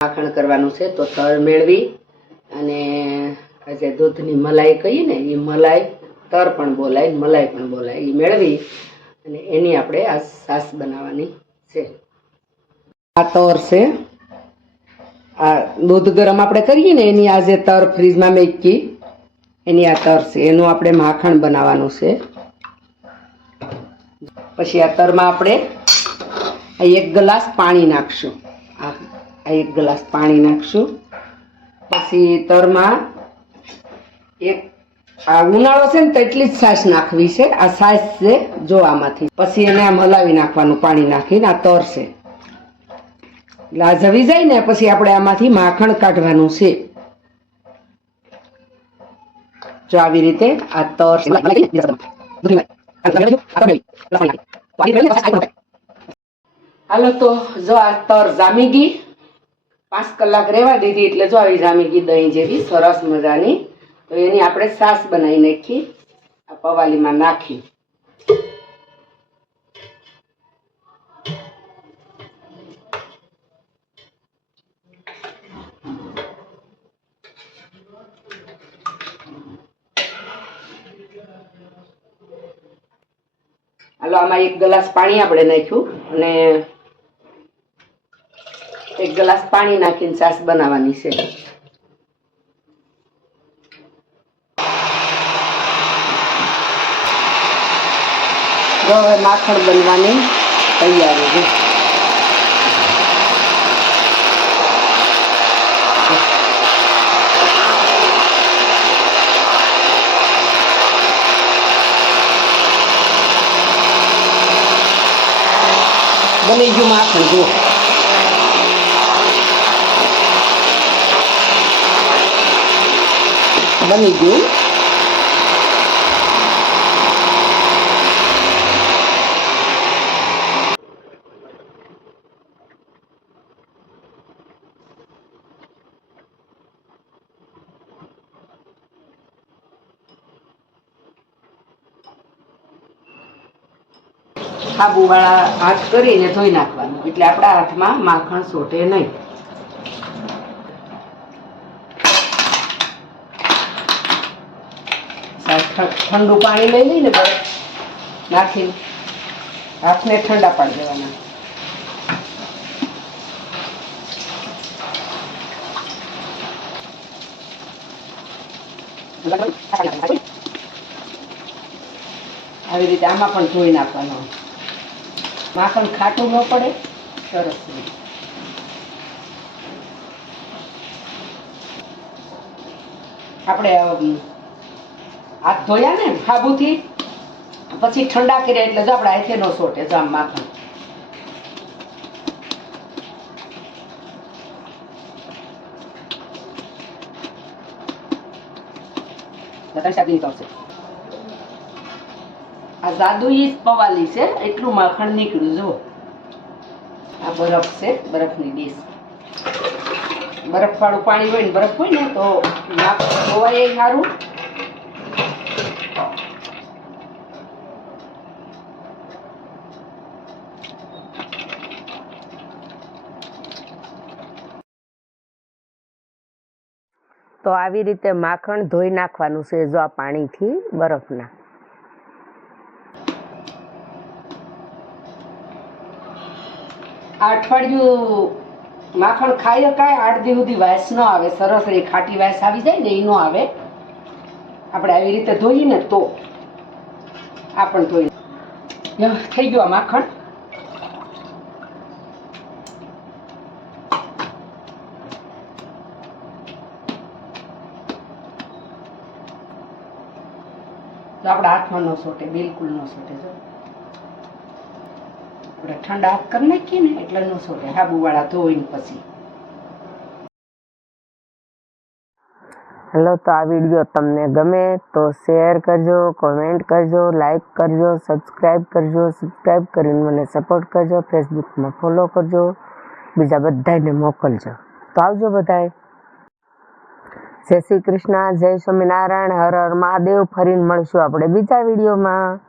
માખણ કરવાનું છે તો તર મેળવી અને જે દૂધની મલાઈ કહીએ ને એ મલાઈ, તર પણ બોલાય, મલાઈ પણ બોલાય એ મેળવી અને એની આપણે આ સાસ બનાવવાની છે. આ તર છે. આ દૂધ ગરમ આપણે કરીએ ને, એની આ જે તર ફ્રીજમાં મેકી એની આ તર છે. એનું આપણે માખણ બનાવવાનું છે. પછી આ તરમાં આપણે એક ગ્લાસ પાણી નાખશું. આ એક ગ્લાસ પાણી નાખશું. પછી તરમાં એક, આ ઉનાળો છે ને તો જ છાશ નાખવી છે. આ છાશ છે જો આમાંથી પછી એને આમ હલાવી નાખવાનું, પાણી નાખીને આ તરશે એટલે જાય ને, પછી આપણે આમાંથી માખણ કાઢવાનું છે. જો આવી રીતે આ તર હાલો તો જો આ તર જામી ગઈ. પાંચ કલાક રહેવા દીધી એટલે જો આવી જામી દહીં જેવી સરસ મજાની, તો એની આપણે સાસ બનાવી નાખી, આ પવાલીમાં નાખી. હાલો, આમાં એક ગ્લાસ પાણી આપણે નાખ્યું અને એક ગ્લાસ પાણી નાખીને છાશ બનાવવાની છે. હવે માખણ બનવાની તૈયારી છે. બની ગયું માખણ, જુઓ. બની ગઈ સાબુવાળા હાથ કરીને ધોઈ નાખવાનું. એટલે આપણા હાથમાં માખણ સોટે નહીં. ઠંડુ પાણી લઈ લઈને બરફ નાખી હાથને ઠંડા પાડી દેવાના આવી રીતે આમાં પણ ધોઈ નાખવાનો માખણ ખાટું ન પડે, સરસ. આપણે હાથ ધોયા ને સાબુથી પછી ઠંડા કર્યા એટલે આપણે હાથે નો સોટે જામ આમ આ જાદુ જાદુઈ પવાલી છે, એટલું માખણ નીકળ્યું જો આ બરફ છે, બરફની ડીશ. બરફ વાળું પાણી હોય ને, બરફ હોય ને, તો માખણ ધોવાય સારું. તો આવી રીતે માખણ ધોઈ નાખવાનું છે જો આ પાણીથી બરફના. અઠવાડિયું માખણ ખાઈ શકાય આઠ દી સુધી વાસ ન આવે, સરસ રે ખાટી વાસ આવી જાય ને એ ન આવે. આપણે આવી રીતે ધોઈએ તો આ પણ ધોઈ થઈ ગયું માખણ. આપણા હાથમાં ન સોટે, બિલકુલ ન સોટે, જો. આપણે ઠંડા હાથ કરી નાખીએ ને એટલે ન સોટે. હાબુવાળા ધોઈને પછી. હેલો, તો આ વીડિયો તમને ગમે તો શેર કરજો કોમેન્ટ કરજો લાઈક કરજો સબસ્ક્રાઈબ કરજો સબસ્ક્રાઈબ કરીને મને સપોર્ટ કરજો ફેસબુકમાં ફોલો કરજો, બીજા બધાને મોકલજો. તો આવજો બધાય. જય શ્રી કૃષ્ણ, જય સ્વામિનારાયણ, હર હર મહાદેવ, ફરીને મળશું આપણે બીજા વિડીયોમાં.